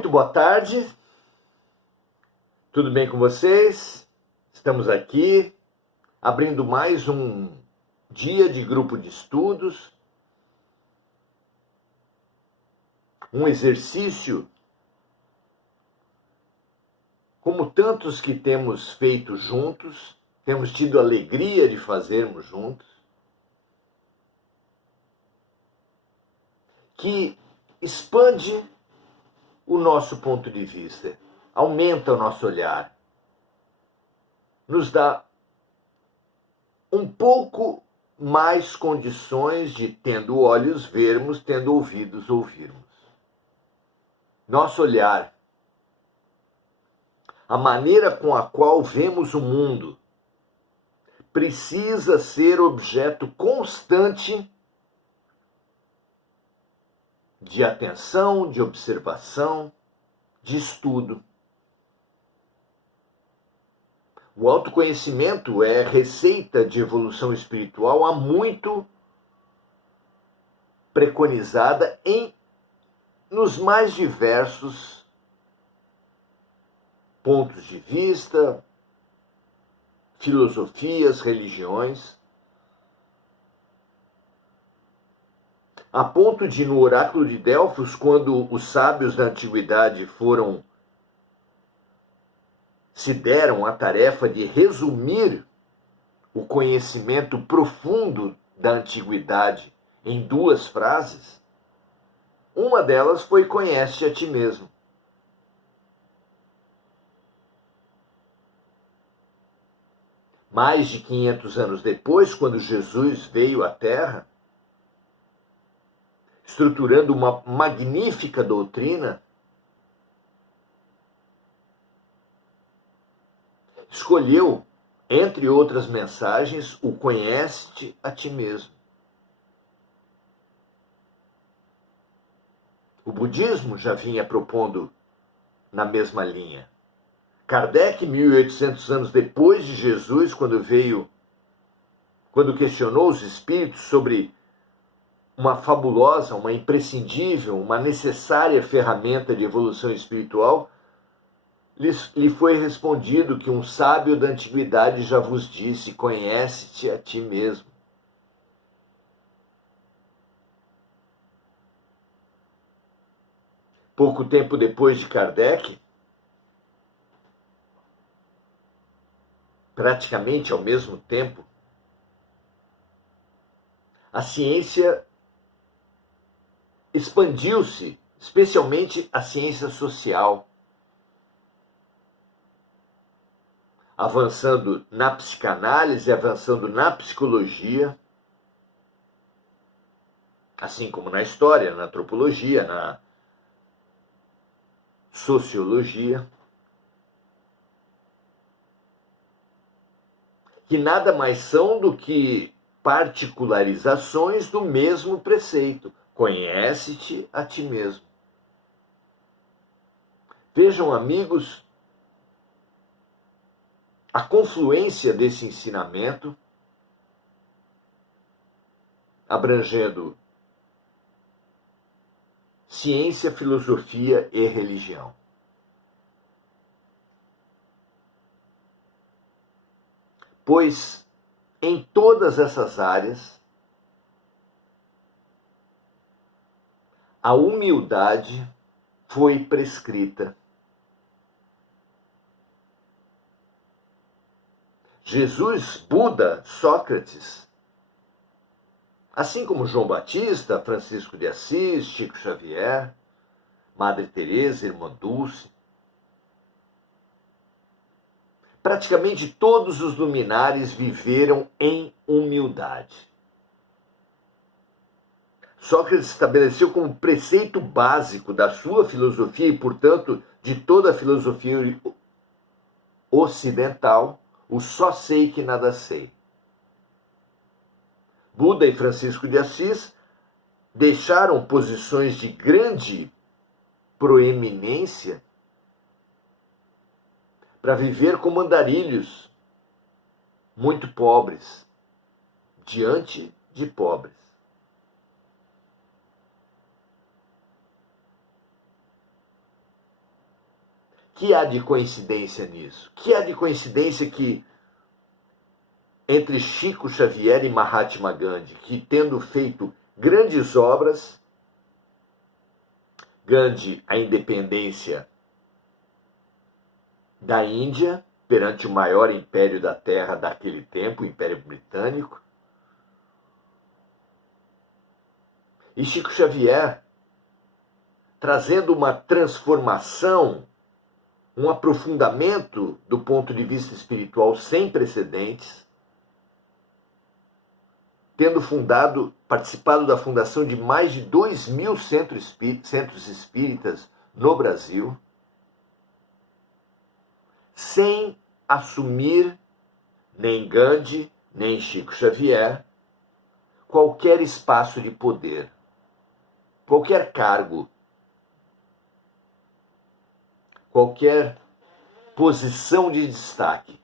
Muito boa tarde, tudo bem com vocês? Estamos aqui abrindo mais um dia de grupo de estudos, um exercício como tantos que temos feito juntos, temos tido a alegria de fazermos juntos, que expande o nosso ponto de vista, aumenta o nosso olhar, nos dá um pouco mais condições de, tendo olhos, vermos, tendo ouvidos, ouvirmos. Nosso olhar, a maneira com a qual vemos o mundo, precisa ser objeto constante de atenção, de observação, de estudo. O autoconhecimento é receita de evolução espiritual há muito preconizada nos mais diversos pontos de vista, filosofias, religiões, a ponto de, no oráculo de Delfos, quando os sábios da antiguidade se deram a tarefa de resumir o conhecimento profundo da antiguidade em 2 frases, uma delas foi: conhece a ti mesmo. Mais de 500 anos depois, quando Jesus veio à Terra, estruturando uma magnífica doutrina, escolheu, entre outras mensagens, o conhece-te a ti mesmo. O budismo já vinha propondo na mesma linha. Kardec, 1800 anos depois de Jesus, quando questionou os espíritos sobre uma fabulosa, uma imprescindível, uma necessária ferramenta de evolução espiritual, lhe foi respondido que um sábio da antiguidade já vos disse: conhece-te a ti mesmo. Pouco tempo depois de Kardec, praticamente ao mesmo tempo, a ciência expandiu-se, especialmente a ciência social, avançando na psicanálise, avançando na psicologia, assim como na história, na antropologia, na sociologia, que nada mais são do que particularizações do mesmo preceito: conhece-te a ti mesmo. Vejam, amigos, a confluência desse ensinamento, abrangendo ciência, filosofia e religião. Pois em todas essas áreas, a humildade foi prescrita. Jesus, Buda, Sócrates, assim como João Batista, Francisco de Assis, Chico Xavier, Madre Teresa, Irmã Dulce, praticamente todos os luminares viveram em humildade. Sócrates estabeleceu como preceito básico da sua filosofia e, portanto, de toda a filosofia ocidental, o só sei que nada sei. Buda e Francisco de Assis deixaram posições de grande proeminência para viver como andarilhos, muito pobres, diante de pobres. Que há de coincidência nisso? Que há de coincidência que entre Chico Xavier e Mahatma Gandhi, que tendo feito grandes obras, Gandhi, a independência da Índia perante o maior império da Terra daquele tempo, o Império Britânico, e Chico Xavier trazendo uma transformação, um aprofundamento do ponto de vista espiritual sem precedentes, tendo participado da fundação de mais de 2.000 centros espíritas no Brasil, sem assumir, nem Gandhi, nem Chico Xavier, qualquer espaço de poder, qualquer cargo, qualquer posição de destaque.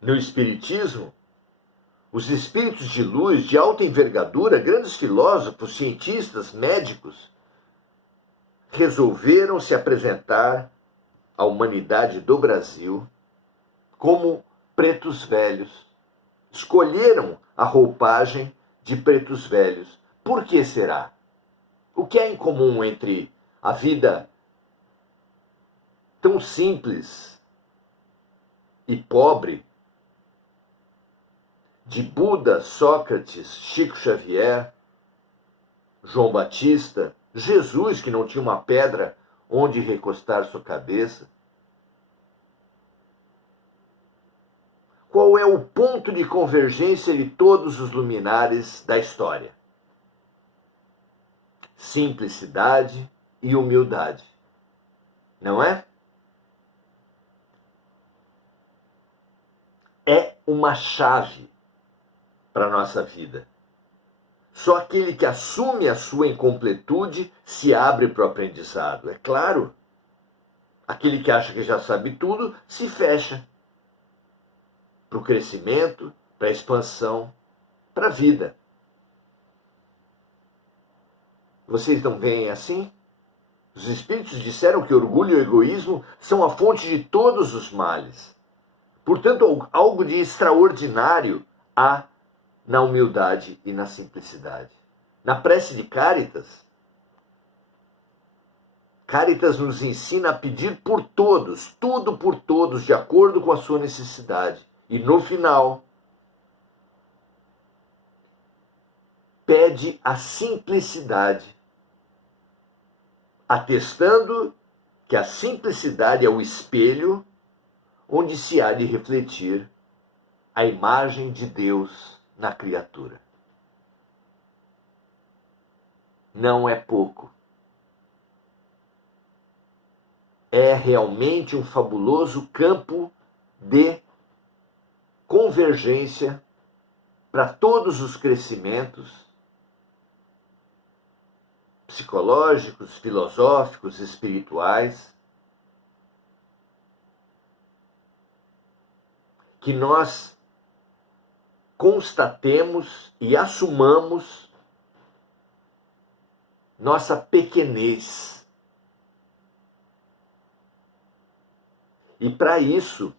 No Espiritismo, os espíritos de luz de alta envergadura, grandes filósofos, cientistas, médicos, resolveram se apresentar à humanidade do Brasil como pretos velhos. Escolheram a roupagem de pretos velhos. Por que será? O que é em comum entre a vida tão simples e pobre de Buda, Sócrates, Chico Xavier, João Batista, Jesus, que não tinha uma pedra onde recostar sua cabeça? Qual é o ponto de convergência de todos os luminares da história? Simplicidade e humildade, não é? É uma chave para a nossa vida. Só aquele que assume a sua incompletude se abre para o aprendizado. É claro, aquele que acha que já sabe tudo se fecha para o crescimento, para a expansão, para a vida. Vocês não veem assim? Os espíritos disseram que orgulho e egoísmo são a fonte de todos os males. Portanto, algo de extraordinário há na humildade e na simplicidade. Na prece de Cáritas, Cáritas nos ensina a pedir por todos, tudo por todos, de acordo com a sua necessidade. E no final, pede a simplicidade, atestando que a simplicidade é o espelho onde se há de refletir a imagem de Deus na criatura. Não é pouco. É realmente um fabuloso campo de convergência para todos os crescimentos psicológicos, filosóficos, espirituais, que nós constatemos e assumamos nossa pequenez. E para isso,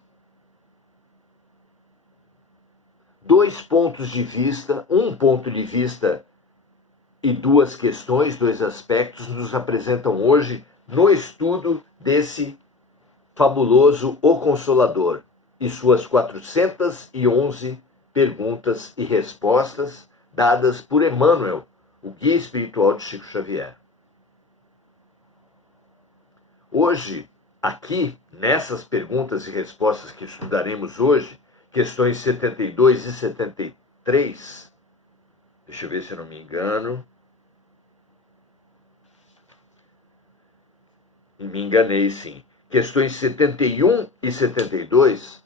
dois pontos de vista, um ponto de vista e duas questões, dois aspectos, nos apresentam hoje no estudo desse fabuloso O Consolador e suas 411 perguntas e respostas dadas por Emmanuel, o guia espiritual de Chico Xavier. Hoje, aqui, nessas perguntas e respostas que estudaremos hoje, questões 72 e 73, deixa eu ver se eu não me engano. E me enganei, sim. Questões 71 e 72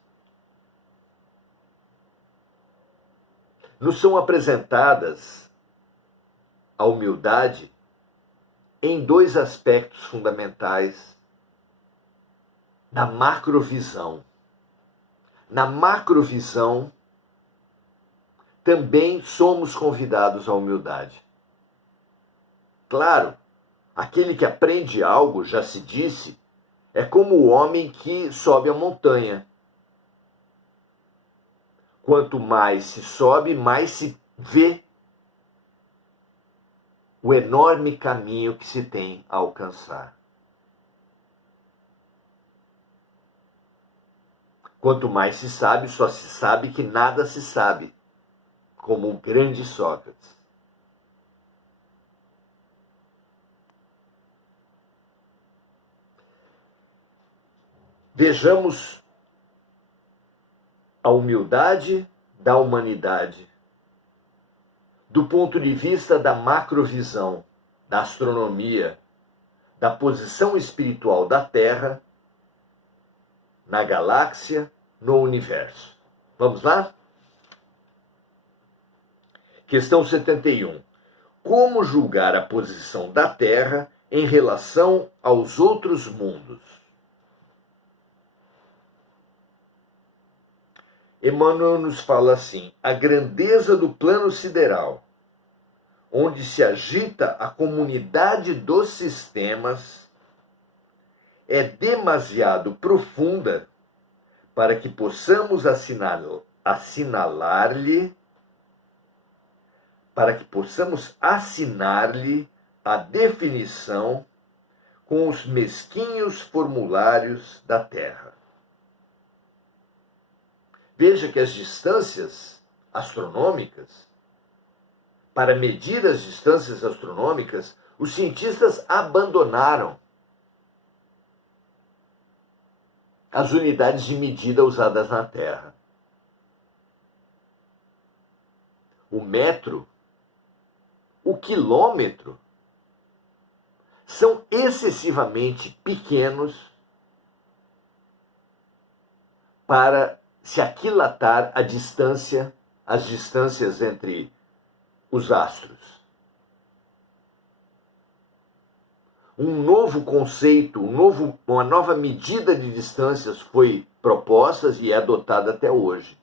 nos são apresentadas a humildade em dois aspectos fundamentais da macrovisão. Na macrovisão, também somos convidados à humildade. Claro, Aquele que aprende algo, já se disse, é como o homem que sobe a montanha. Quanto mais se sobe, mais se vê o enorme caminho que se tem a alcançar. Quanto mais se sabe, só se sabe que nada se sabe, como o grande Sócrates. Vejamos a humildade da humanidade do ponto de vista da macrovisão, da astronomia, da posição espiritual da Terra na galáxia, no universo. Vamos lá? Questão 71. Como julgar a posição da Terra em relação aos outros mundos? Emmanuel nos fala assim: a grandeza do plano sideral, onde se agita a comunidade dos sistemas, é demasiado profunda para que possamos assinar-lhe a definição com os mesquinhos formulários da Terra. Veja que as distâncias astronômicas, para medir as distâncias astronômicas, os cientistas abandonaram as unidades de medida usadas na Terra. O metro, o quilômetro, são excessivamente pequenos para se aquilatar a distância, as distâncias entre os astros. Um novo conceito, uma nova medida de distâncias foi proposta e é adotada até hoje.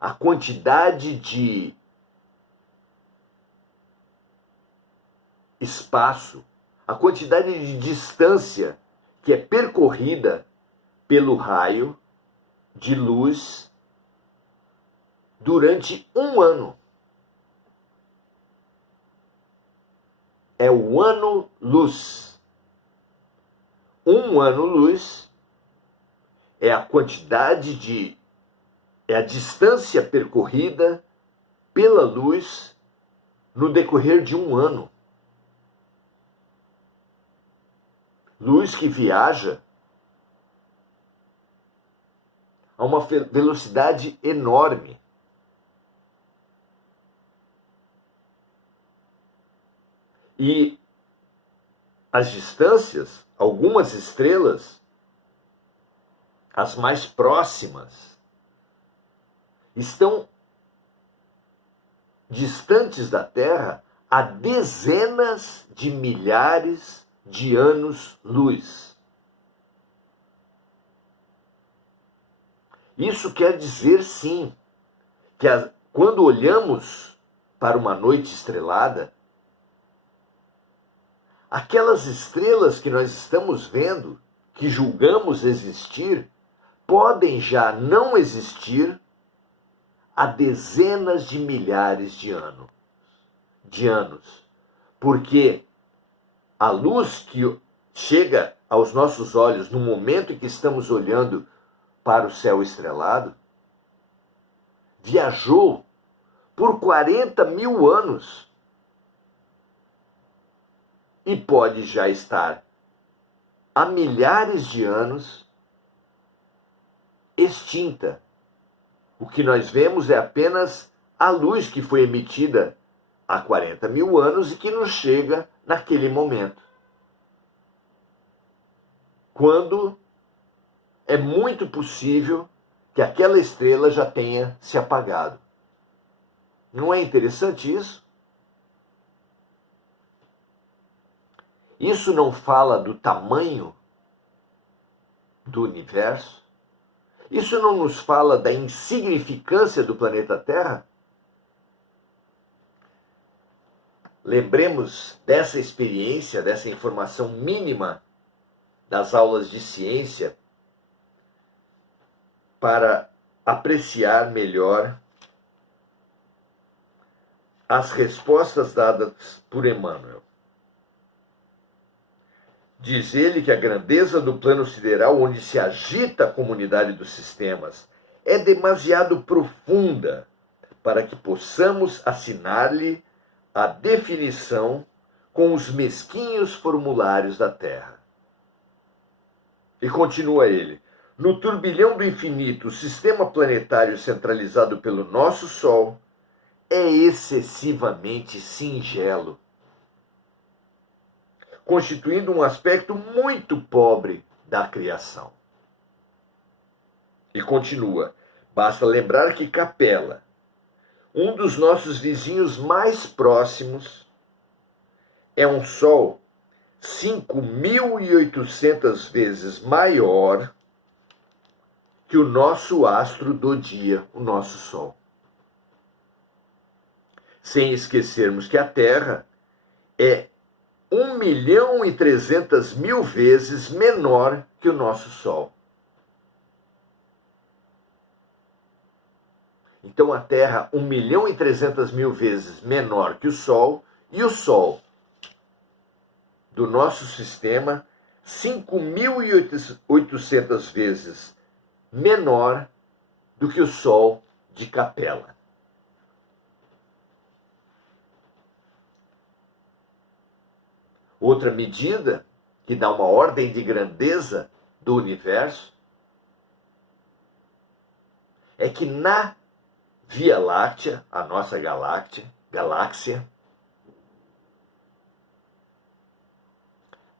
A quantidade de espaço, a quantidade de distância que é percorrida pelo raio de luz durante um ano. É o ano-luz. Um ano-luz é a quantidade é a distância percorrida pela luz no decorrer de um ano. Luz que viaja a uma velocidade enorme. E as distâncias, algumas estrelas, as mais próximas, estão distantes da Terra a dezenas de milhares de anos-luz. Isso quer dizer, sim, que quando olhamos para uma noite estrelada, aquelas estrelas que nós estamos vendo, que julgamos existir, podem já não existir há dezenas de milhares de anos. Porque a luz que chega aos nossos olhos no momento em que estamos olhando para o céu estrelado, viajou por 40 mil anos e pode já estar há milhares de anos extinta. O que nós vemos é apenas a luz que foi emitida há 40 mil anos e que nos chega naquele momento, quando é muito possível que aquela estrela já tenha se apagado. Não é interessante isso? Isso não fala do tamanho do universo? Isso não nos fala da insignificância do planeta Terra? lembremos dessa experiência, dessa informação mínima das aulas de ciência para apreciar melhor as respostas dadas por Emmanuel. Diz ele que a grandeza do plano sideral onde se agita a comunidade dos sistemas é demasiado profunda para que possamos assinar-lhe a definição com os mesquinhos formulários da Terra. E continua ele: no turbilhão do infinito, o sistema planetário centralizado pelo nosso Sol é excessivamente singelo, constituindo um aspecto muito pobre da criação. E continua: basta lembrar que Capela, um dos nossos vizinhos mais próximos, é um Sol 5.800 vezes maior que o nosso astro do dia, o nosso Sol. Sem esquecermos que a Terra é 1.300.000 vezes menor que o nosso Sol. Então a Terra 1.300.000 vezes menor que o Sol, e o Sol do nosso sistema 5.800 vezes menor do que o Sol de Capela. Outra medida que dá uma ordem de grandeza do universo é que na Via Láctea, a nossa galáxia,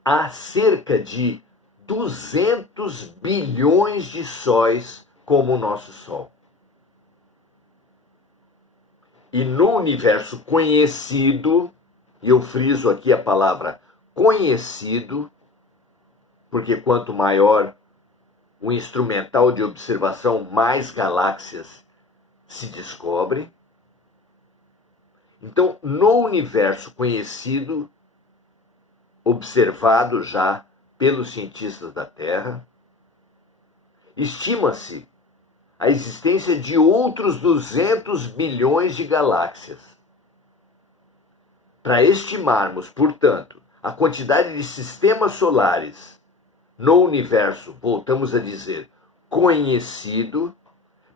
há cerca de 200 bilhões de sóis como o nosso Sol. E no universo conhecido, e eu friso aqui a palavra conhecido, porque quanto maior o instrumental de observação, mais galáxias se descobre. Então, no universo conhecido, observado já pelos cientistas da Terra, estima-se a existência de outros 200 bilhões de galáxias. Para estimarmos, portanto, a quantidade de sistemas solares no universo, voltamos a dizer, conhecido,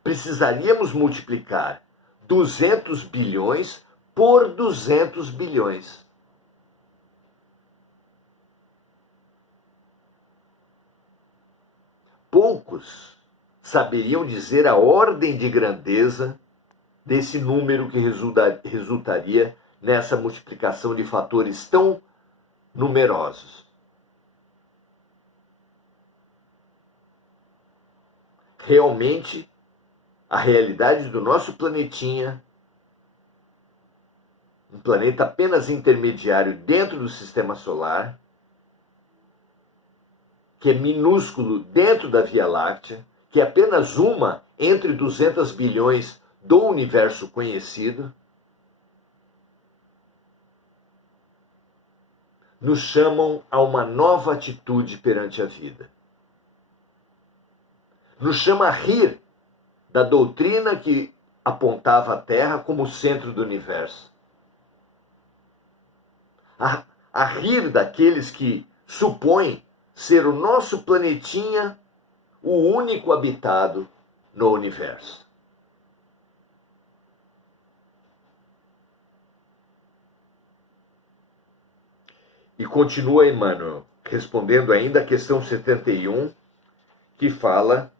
precisaríamos multiplicar 200 bilhões por 200 bilhões. Poucos saberiam dizer a ordem de grandeza desse número que resultaria nessa multiplicação de fatores tão numerosos. Realmente, a realidade do nosso planetinha, um planeta apenas intermediário dentro do sistema solar, que é minúsculo dentro da Via Láctea, que é apenas uma entre 200 bilhões do universo conhecido, nos chamam a uma nova atitude perante a vida. Nos chama a rir da doutrina que apontava a Terra como o centro do universo. A rir daqueles que supõem ser o nosso planetinha o único habitado no universo. E continua Emmanuel, respondendo ainda a questão 71, que fala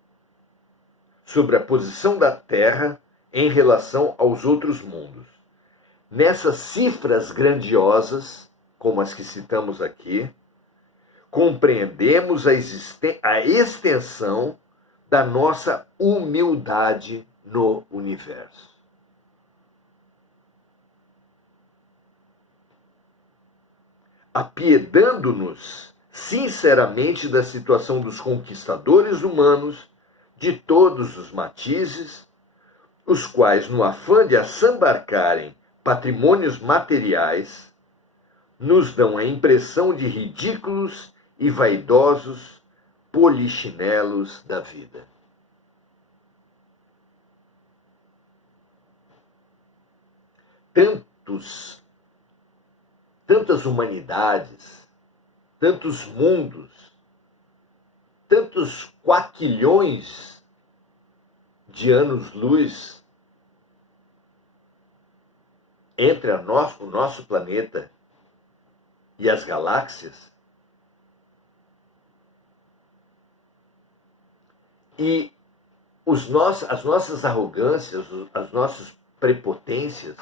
sobre a posição da Terra em relação aos outros mundos. Nessas cifras grandiosas, como as que citamos aqui, compreendemos a extensão da nossa humildade no universo. Apiedando-nos sinceramente da situação dos conquistadores humanos de todos os matizes, os quais, no afã de assambarcarem patrimônios materiais, nos dão a impressão de ridículos e vaidosos polichinelos da vida. Tantas humanidades, tantos mundos, tantos quaquilhões de anos-luz entre o nosso planeta e as galáxias, e as nossas arrogâncias, as nossas prepotências,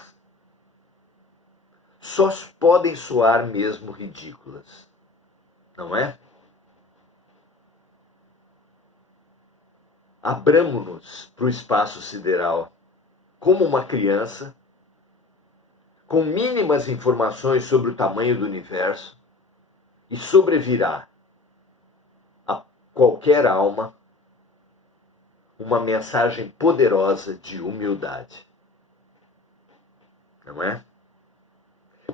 só podem soar mesmo ridículas, não é? Abramo-nos para o espaço sideral como uma criança, com mínimas informações sobre o tamanho do universo, e sobrevirá a qualquer alma uma mensagem poderosa de humildade. Não é?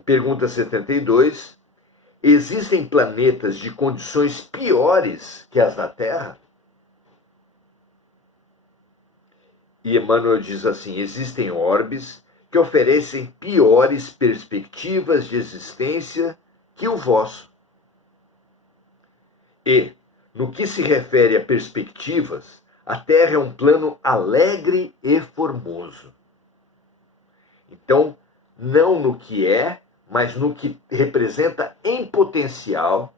Pergunta 72. Existem planetas de condições piores que as da Terra? E Emmanuel diz assim: existem orbes que oferecem piores perspectivas de existência que o vosso. E, no que se refere a perspectivas, a Terra é um plano alegre e formoso. Então, não no que é, mas no que representa em potencial,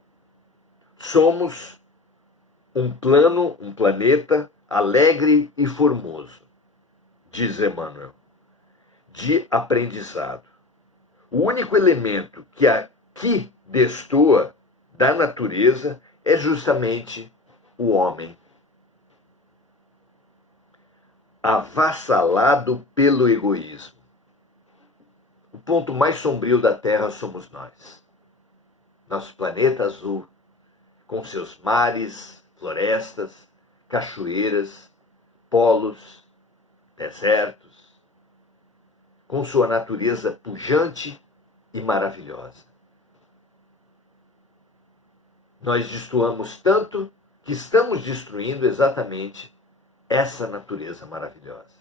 somos um planeta alegre e formoso, diz Emmanuel, de aprendizado. O único elemento que aqui destoa da natureza é justamente o homem, avassalado pelo egoísmo. O ponto mais sombrio da Terra somos nós. Nosso planeta azul, com seus mares, florestas, cachoeiras, polos, desertos, com sua natureza pujante e maravilhosa. Nós destoamos tanto que estamos destruindo exatamente essa natureza maravilhosa.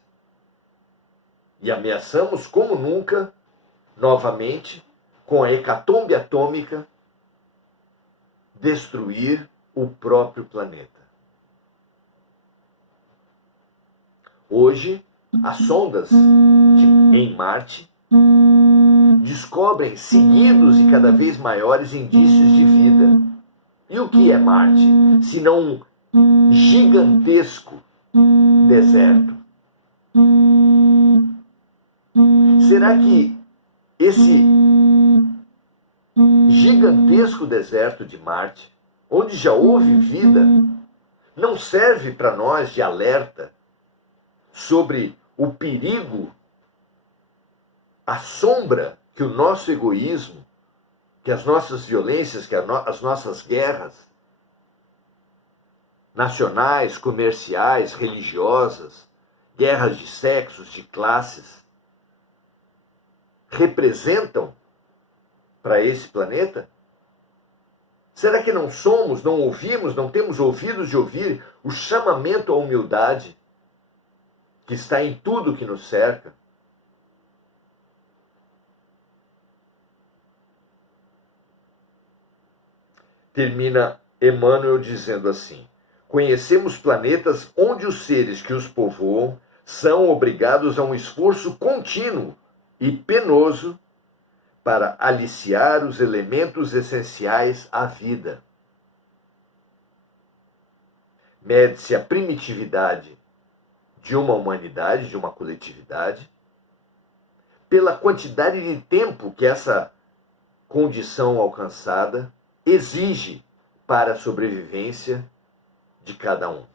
E ameaçamos como nunca, novamente, com a hecatombe atômica, destruir o próprio planeta. Hoje, as sondas em Marte descobrem seguidos e cada vez maiores indícios de vida. E o que é Marte, se não um gigantesco deserto? Será que esse gigantesco deserto de Marte, onde já houve vida, não serve para nós de alerta sobre o perigo, a sombra que o nosso egoísmo, que as nossas violências, que as nossas guerras nacionais, comerciais, religiosas, guerras de sexos, de classes, representam para esse planeta? Será que não somos, não ouvimos, não temos ouvidos de ouvir o chamamento à humildade que está em tudo que nos cerca? Termina Emmanuel dizendo assim: conhecemos planetas onde os seres que os povoam são obrigados a um esforço contínuo e penoso para aliciar os elementos essenciais à vida. Mede-se a primitividade de uma humanidade, de uma coletividade, pela quantidade de tempo que essa condição alcançada exige para a sobrevivência de cada um.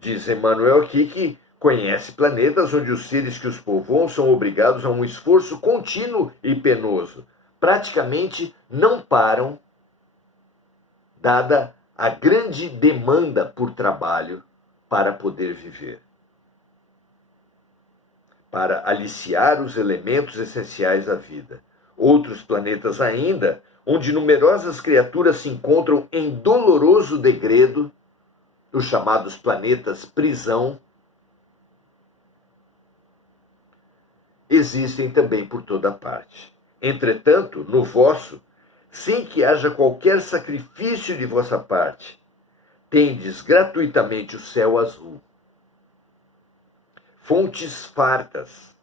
Diz Emmanuel aqui que conhece planetas onde os seres que os povoam são obrigados a um esforço contínuo e penoso. Praticamente não param, dada a grande demanda por trabalho para poder viver, para aliciar os elementos essenciais da vida. outros planetas ainda, onde numerosas criaturas se encontram em doloroso degredo, os chamados planetas prisão, existem também por toda parte. Entretanto, no vosso, sem que haja qualquer sacrifício de vossa parte, tendes gratuitamente o céu azul, fontes fartas,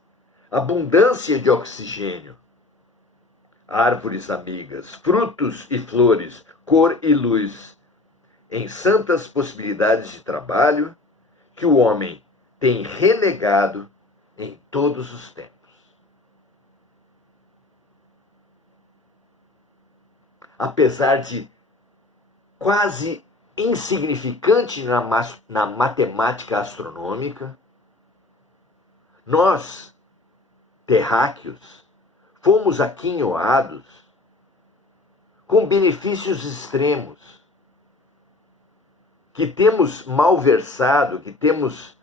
abundância de oxigênio, árvores amigas, frutos e flores, cor e luz, em santas possibilidades de trabalho que o homem tem renegado em todos os tempos. Apesar de quase insignificante na matemática astronômica, nós, terráqueos, fomos aquinhoados com benefícios extremos, que temos malversado, que temos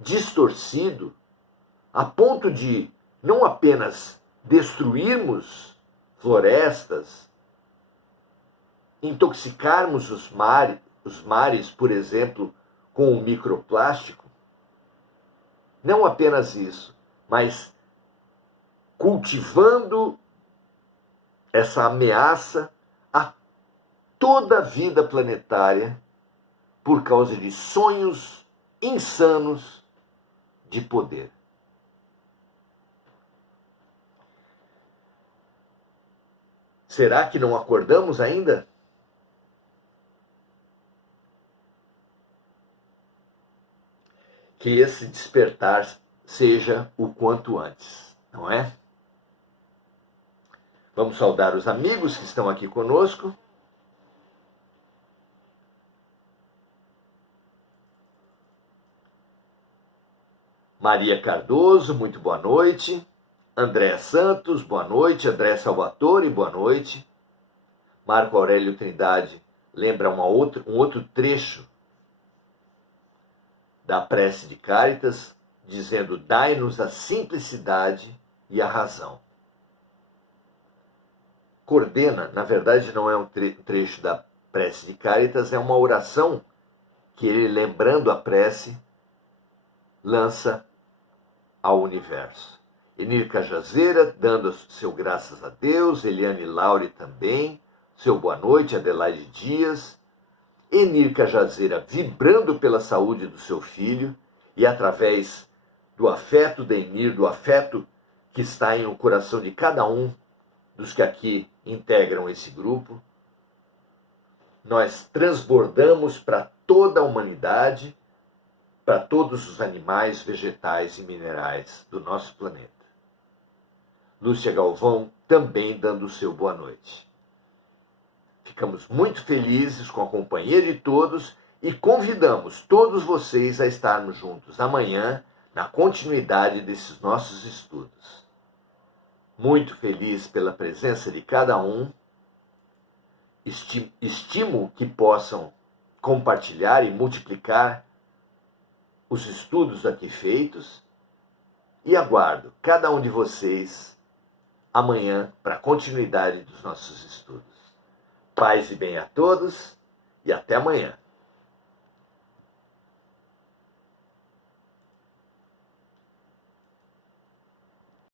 distorcido, a ponto de não apenas destruirmos florestas, intoxicarmos os mares, por exemplo, com o microplástico. Não apenas isso, mas cultivando essa ameaça a toda a vida planetária por causa de sonhos insanos de poder. Será que não acordamos ainda? Que esse despertar seja o quanto antes, não é? Vamos saudar os amigos que estão aqui conosco. Maria Cardoso, muito boa noite. André Santos, boa noite. André Salvatore, boa noite. Marco Aurélio Trindade lembra um outro trecho da prece de Cáritas, dizendo: dai-nos a simplicidade e a razão. Coordena, na verdade não é um trecho da prece de Cáritas, é uma oração que ele, lembrando a prece, lança ao universo. Enir Cajazeira, dando seu graças a Deus, Eliane Laure também, seu boa noite, Adelaide Dias, Enir Cajazeira vibrando pela saúde do seu filho e através do afeto de Enir, do afeto que está em o coração de cada um dos que aqui integram esse grupo, nós transbordamos para toda a humanidade, para todos os animais, vegetais e minerais do nosso planeta. Lúcia Galvão também dando o seu boa noite. Ficamos muito felizes com a companhia de todos e convidamos todos vocês a estarmos juntos amanhã na continuidade desses nossos estudos. Muito feliz pela presença de cada um. Estimo que possam compartilhar e multiplicar os estudos aqui feitos e aguardo cada um de vocês amanhã para a continuidade dos nossos estudos. Paz e bem a todos e até amanhã.